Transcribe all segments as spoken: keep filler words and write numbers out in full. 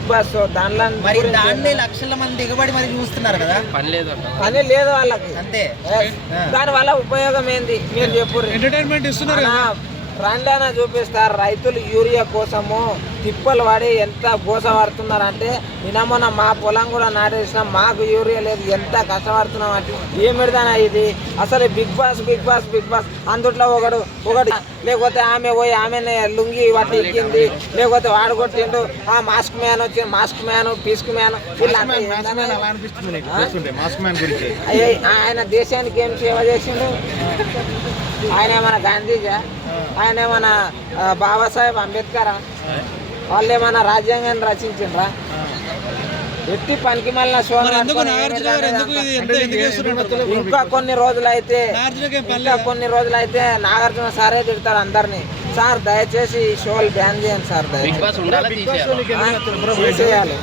Big boss దానిలో మరి దాన్ని లక్షల మంది దిగబడి మరి చూస్తున్నారు కదా, పని లేదు పని లేదు వాళ్ళకి అంతే. దాని వల్ల ఉపయోగం ఏంది మీరు చెప్పు. ఎంటర్టైన్మెంట్ ఇస్తున్నారు. రండాన చూపిస్తారు. రైతులు యూరియా కోసము తిప్పలు పడి ఎంత గోస పడుతున్నారంటే నిన్న మా పొలం కూడా నాటేసిన మాకు యూరియా లేదు, ఎంత కష్టపడుతున్నాం అంటే ఏం పెడతానా ఇది అసలు. Big boss big boss big boss అందుట్లో ఒకడు ఒకటి లేకపోతే ఆమె పోయి ఆమెనే లుంగి వాటి ఎక్కింది, లేకపోతే వాడు కొట్టిండు, ఆ మాస్క్ మ్యాన్ వచ్చింది, మాస్క్ మ్యాన్ పీస్క్ మ్యాన్ ఆయన దేశానికి ఏం సేవ చేసిండు? ఆయన ఏమన్నా గాంధీజా? ఆయన ఏమన్నా బాబాసాహెబ్ అంబేద్కరా? వాళ్ళు ఏమన్నా రాజ్యాంగాన్ని రచించిండ్రా? ఎట్టి పనికి మళ్ళీ ఇంకా కొన్ని రోజులైతే ఇంకా కొన్ని రోజులైతే నాగార్జున సారే తిడతారు అందరినీ. సార్ దయచేసి ఈ షోలు బ్యాన్ చేయండి సార్, చేయాలి.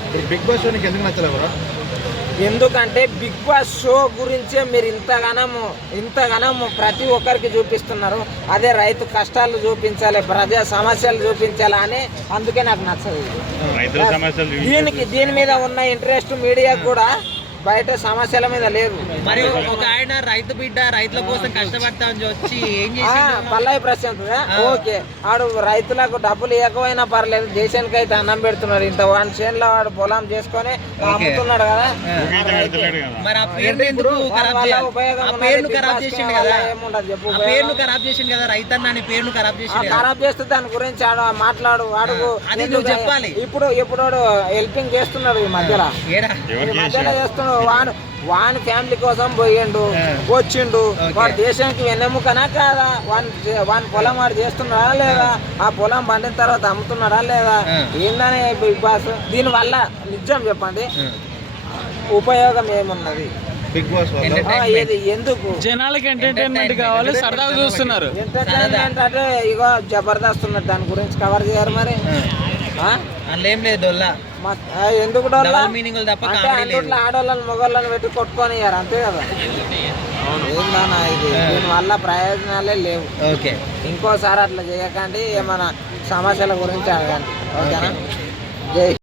ఎందుకంటే బిగ్ బాస్ షో గురించే మీరు ఇంతగానము ఇంతగానము ప్రతి ఒక్కరికి చూపిస్తున్నారు. అదే రైతు కష్టాలు చూపించాలి, ప్రజా సమస్యలు చూపించాలి అని అందుకే నాకు నచ్చదు. దీనికి దీని మీద ఉన్న ఇంట్రెస్ట్ మీడియా కూడా బయట సమస్యల మీద లేదు. మరి ఒక ఆయన రైతు బిడ్డ రైతుల కోసం కష్టపడతా వచ్చి ఏం చేసి పల్లవి ప్రశాంత్ ఓకే, ఆడు రైతులకు డబ్బులు ఇవ్వకపోయినా పర్లేదు, దేశానికి అయితే అన్నం పెడుతున్నాడు. ఇంత వన్ చేనులో వాడు పొలం చేసుకొని అమ్ముతున్నాడు కదా. మరి ఆ పేరు ఎందుకు ఖరాబ్ చేసిండు కదా, ఏముండదు చెప్పు. పేరును ఖరాబ్ చేసిండు కదా, రైతన్న అనే పేరును ఖరాబ్ చేసిండు. ఖరాబ్ చేస్తే దాని గురించి ఆడు మాట్లాడు, అడుగు. అది నువ్వు చెప్పాలి. ఇప్పుడు ఇప్పుడు హెల్పింగ్ చేస్తున్నాడు ఈ మధ్యలో, ఈ మధ్యలో చేస్తున్నాడు. వాడు వాని ఫ్యామిలీ కోసం పోయిండు, వచ్చిండు. వాడు దేశానికి వెన్నెముకనా కాదా? వాని వాని పొలం వాడు చేస్తున్నాడా లేదా? ఆ పొలం పండిన తర్వాత అమ్ముతున్నాడా లేదా? ఏందనే బిగ్ బాస్ దీని వల్ల నిజం చెప్పండి ఉపయోగం ఏమున్నది? ఇది ఎందుకు జనాలకి ఎంటర్టైన్మెంట్ కావాలి, సరదాగా చూస్తున్నారు. ఎంటర్టైన్మెంట్ అంటే ఇగో జబర్దస్త్ ఉన్నది, దాని గురించి కవర్ చేయరు మరి. ఏం లేదు ఎందుకు డోల్లా? మీనింగ్ తప్ప అందుట్లో ఆడోళ్ళని మొగోళ్ళని పెట్టి కొట్టుకొని ఇయ్యారు అంతే కదా. ఏందన్నా ఇది? దీని వల్ల ప్రయోజనాలే లేవు. ఓకే, ఇంకోసారి అట్లా చేయకండి, ఏమైనా సమస్యల గురించి అడగండి. ఓకేనా? జై